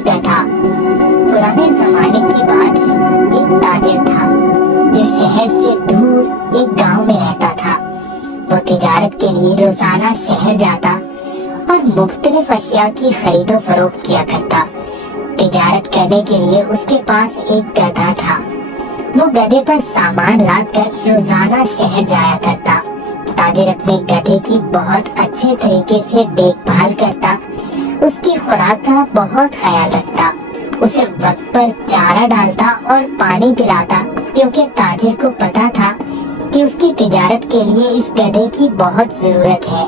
गधा। पुराने जमाने की बात है। एक ताजिर था जो शहर से दूर एक गांव में रहता था। वो तिजारत के लिए रोजाना शहर जाता और मुख्तलिफ अशिया की खरीदो फरोख्त किया करता। तिजारत करने के लिए उसके पास एक गधा था। वो गधे पर सामान लादकर रोजाना शहर जाया करता। ताजिर अपने गधे की बहुत अच्छे तरीके से देखभाल करता, उसकी खुराक का बहुत ख्याल रखता, उसे वक्त पर चारा डालता और पानी पिलाता, क्योंकि ताजिर को पता था कि उसकी तिजारत के लिए इस गधे की बहुत जरूरत है।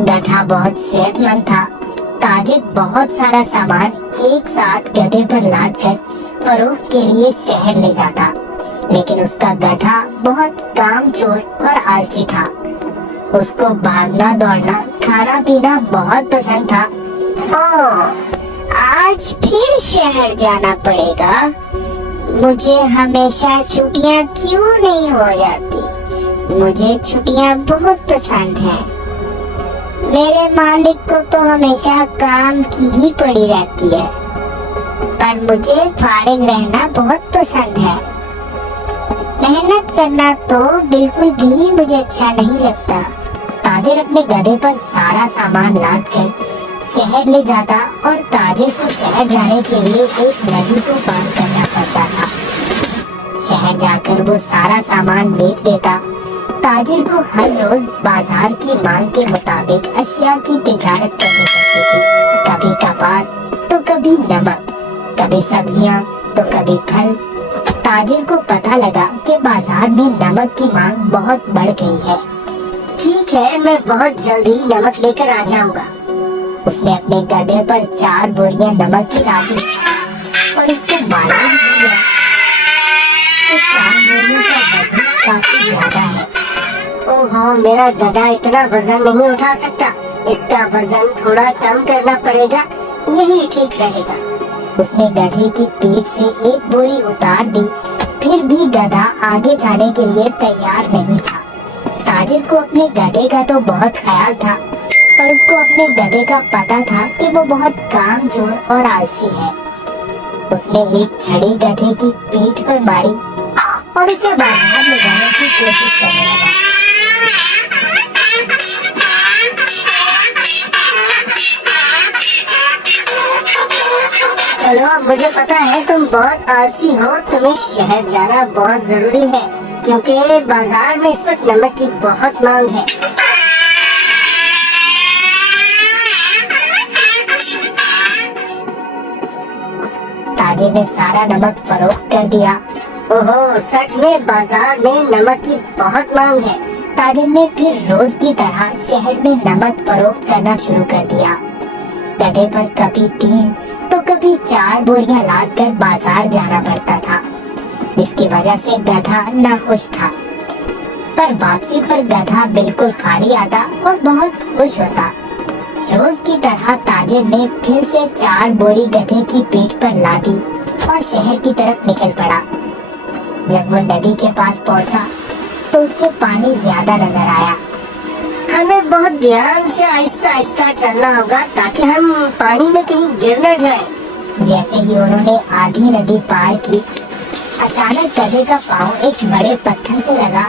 गधा बहुत सेहतमंद था। ताजिर बहुत सारा सामान एक साथ गधे पर लादकर फरोख्त के लिए शहर ले जाता, लेकिन उसका गधा बहुत कामचोर और आलसी था। उसको भागना दौड़ना, खाना पीना बहुत पसंद था। आज फिर शहर जाना पड़ेगा। मुझे हमेशा छुट्टियाँ क्यों नहीं हो जाती? मुझे छुट्टियाँ बहुत पसंद हैं। मेरे मालिक को तो हमेशा काम की ही पड़ी रहती है, पर मुझे फारिग रहना बहुत पसंद है। मेहनत करना तो बिल्कुल भी मुझे अच्छा नहीं लगता। ताजिर अपने गधे पर सारा सामान लादकर शहर ले जाता और ताजिर को शहर जाने के लिए एक नदी को पार करना पड़ता था। शहर जाकर वो सारा सामान बेच देता। ताजिर को हर रोज बाजार की मांग के मुताबिक अशिया की तिजारत करनी पड़ती थी। कभी कपास तो कभी नमक, कभी सब्जियां तो कभी फल। ताजिर को पता लगा कि बाजार में नमक की मांग बहुत बढ़ गई है। ठीक है, मैं बहुत जल्दी नमक लेकर आ जाऊंगा। उसने अपने गधे पर 4 बोरियां नमक की लादी और इसको मालूम नहीं है कि 4 बोरियों का वजन काफी ज्यादा है। ओहो, मेरा गधा इतना वजन नहीं उठा सकता। इसका वजन थोड़ा कम करना पड़ेगा, यही ठीक रहेगा। उसने गधे की पीठ से एक बोरी उतार दी, फिर भी गधा आगे जाने के लिए तैयार नहीं था। ताजिर को अपने गधे का तो बहुत ख्याल था, पर उसको अपने गधे का पता था कि वो बहुत कामचोर और आलसी है। उसने एक छड़ी गधे की पीठ पर मारी और उसे बाहर ले जाने की कोशिश करने लगा। चलो, मुझे पता है तुम बहुत आलसी हो। तुम्हें शहर जाना बहुत जरूरी है, क्योंकि बाजार में इस वक्त नमक की बहुत मांग है। ताजिर ने सारा नमक फरोख्त कर दिया। ओहो, सच में बाजार में नमक की बहुत मांग है। ताजिर ने फिर रोज की तरह शहर में नमक फरोख्त करना शुरू कर दिया। गधे पर कभी 3 तो कभी 4 बोरियां लादकर बाजार जाना पड़ता था, जिसकी वजह से गधा नाखुश था। पर वापसी पर गधा बिल्कुल खाली आता और बहुत खुश होता। रोज की तरह ताजिर ने फिर से 4 बोरी गधे की पीठ पर लादी और शहर की तरफ निकल पड़ा। जब वो नदी के पास पहुंचा तो उसे पानी ज्यादा नजर आया। हमें बहुत ध्यान से आहिस्ता आहिस्ता चलना होगा, ताकि हम पानी में कहीं गिर न जाएं। जैसे ही उन्होंने आधी नदी पार की, अचानक गधे का पाँव एक बड़े पत्थर से लगा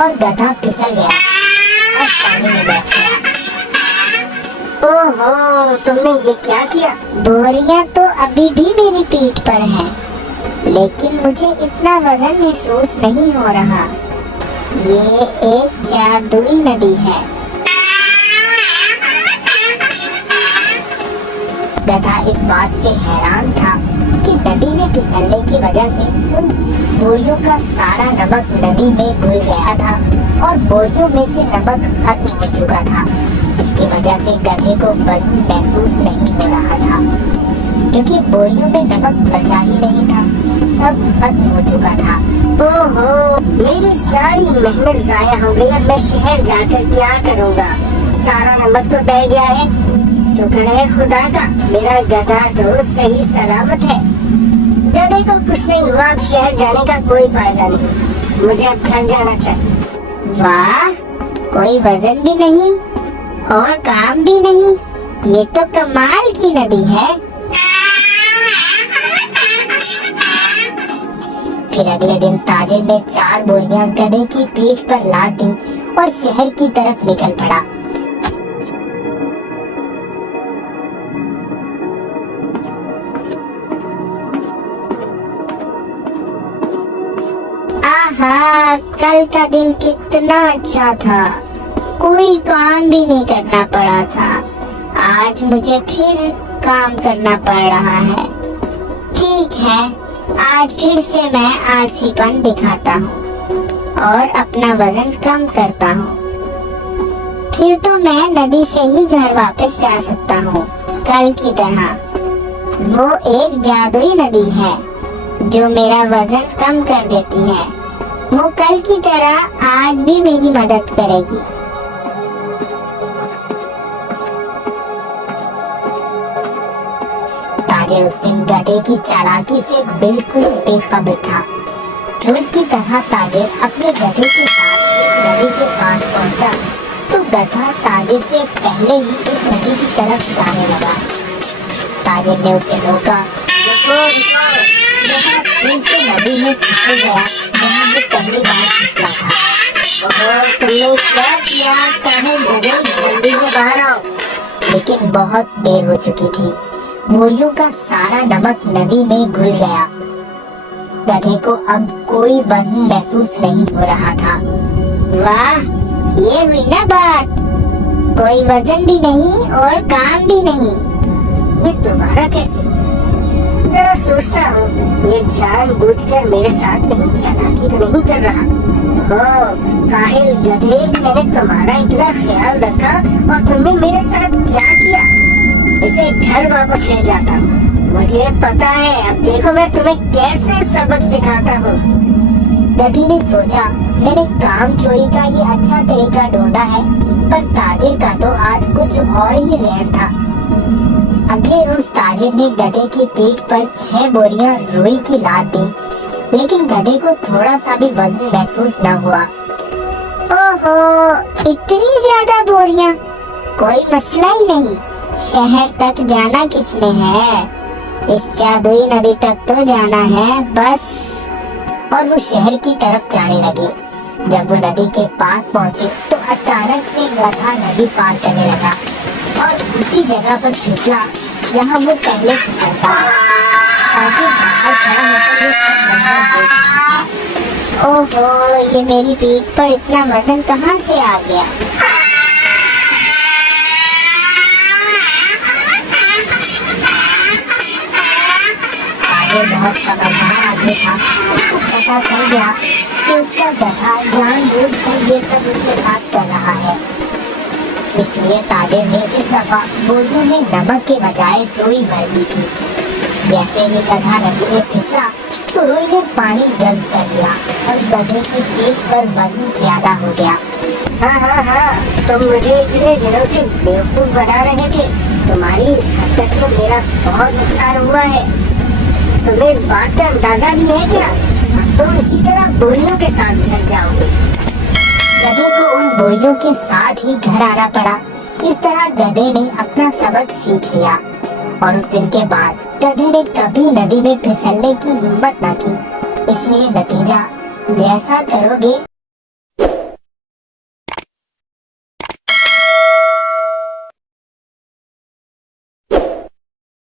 और गधा फिसल गया और पानी में बैठ गया। ओहो, तुमने ये क्या किया? बोरियां तो अभी भी मेरी पीठ पर हैं, लेकिन मुझे इतना वजन महसूस नहीं हो रहा। ये एक जादुई नदी है। गधा इस बात से हैरान था कि नदी में फिसलने की वजह से उन बोरियों का सारा नमक नदी में घुल गया था और बोरियों में से नमक खत्म हो चुका था। इसकी वजह से गधे को वजन महसूस नहीं हो रहा था, क्योंकि बोरियों में नमक बचा ही नहीं था, सब खत्म हो चुका था। ओहो, मेरी सारी मेहनत जाया हो गई। अब मैं शहर जाकर क्या करूँगा? सारा नमक तो बह गया है। शुक्र है खुदा का, मेरा गधा तो सही सलामत है। गधे को कुछ नहीं हुआ। अब शहर जाने का कोई फायदा नहीं, मुझे अब घर जाना चाहिए। वाह, कोई वजन भी नहीं और काम भी नहीं। ये तो कमाल की नदी है। फिर अगले दिन ताजिर ने 4 बोरियां गधे की पीठ पर लाद दी और शहर की तरफ निकल पड़ा। आहा, कल का दिन कितना अच्छा था, कोई काम भी नहीं करना पड़ा था। आज मुझे फिर काम करना पड़ रहा है। ठीक है, आज फिर से मैं आलसीपन दिखाता हूँ और अपना वजन कम करता हूँ। फिर तो मैं नदी से ही घर वापस जा सकता हूँ कल की तरह। वो एक जादुई नदी है जो मेरा वजन कम कर देती है। वो कल की तरह आज भी मेरी मदद करेगी। ताजिर उस दिन गधे की चालाकी से बिल्कुल बेखबर था। रोज की तरह ताजिर अपने गधे के साथ नदी के पास पहुंचा तो गधा ताजिर से पहले ही इस नदी की तरफ जाने लगा। ताजिर ने उसे रोका। नदी में फिसल गया जहाँ वो पहली बार फिसला था। तुमने क्या किया? जल्दी से बाहर आओ। लेकिन बहुत देर हो चुकी थी। बोरियों का सारा नमक नदी में घुल गया। गधे को अब कोई वजन महसूस नहीं हो रहा था। वाह, ये हुई ना बात। कोई वजन भी नहीं और काम भी नहीं। ये तुम्हारा कैसे? जरा सोचता हूँ, ये जानबूझकर मेरे साथ कहीं चालाकी तो नहीं कर रहा। ओ काहिल गधे, मैंने तुम्हारा इतना ख्याल रखा और तुमने मेरे साथ क्या किया? इसे घर वापस ले जाता हूँ। मुझे पता है, अब देखो मैं तुम्हें कैसे सबक सिखाता हूँ। गधे ने सोचा, मैंने काम चोरी का ये अच्छा तरीका ढूंढा है, पर ताजिर का तो आज कुछ और ही रहन था। अगले रोज ताजिर ने गधे की पीठ पर 6 बोरियां रुई की लाद दी, लेकिन गधे को थोड़ा सा भी वजन महसूस न हुआ। ओहो, इतनी ज्यादा बोरियां? कोई मसला ही नहीं। शहर तक जाना किसने है? इस जादुई नदी तक तो जाना है बस। और वो शहर की तरफ जाने लगे। जब वो नदी के पास पहुंचे तो अचानक से गधा नदी पार करने लगा और उसी जगह पर फिसला जहाँ वो पहले फिसलता था। ताकि बाहर खड़ा होकर ये सब मंजर देख। ओहो, ये मेरी पीठ पर इतना वजन कहाँ से आ गया? ताजिर बहुत समझदार आदमी था। उसको पता चल गया कि उसका गधा जानबूझकर ये सब उसके साथ कर रहा है। इसलिए ताजिर ने इस दफा बोरियों में नमक के बजाय रुई भर दी थी। जैसे ही गधा नदी में फिसला तो रुई ने पानी जल्द कर दिया और गधे की पीठ पर वजन ज्यादा हो गया। हाँ, तुम मुझे इतने दिनों से बेवकूफ बना रहे थे। तुम्हारी इस हरकत से मेरा बहुत नुकसान हुआ है। तुम्हें इस बात का अंदाजा भी है क्या? तुम इसी तरह बोरियों के साथ घर जाओगे। गधे को उन बोरियों के साथ ही घर आना पड़ा। इस तरह गधे ने अपना सबक सीख लिया और उस दिन के बाद गधे ने कभी नदी में फिसलने की हिम्मत न की। इसलिए नतीजा, जैसा करोगे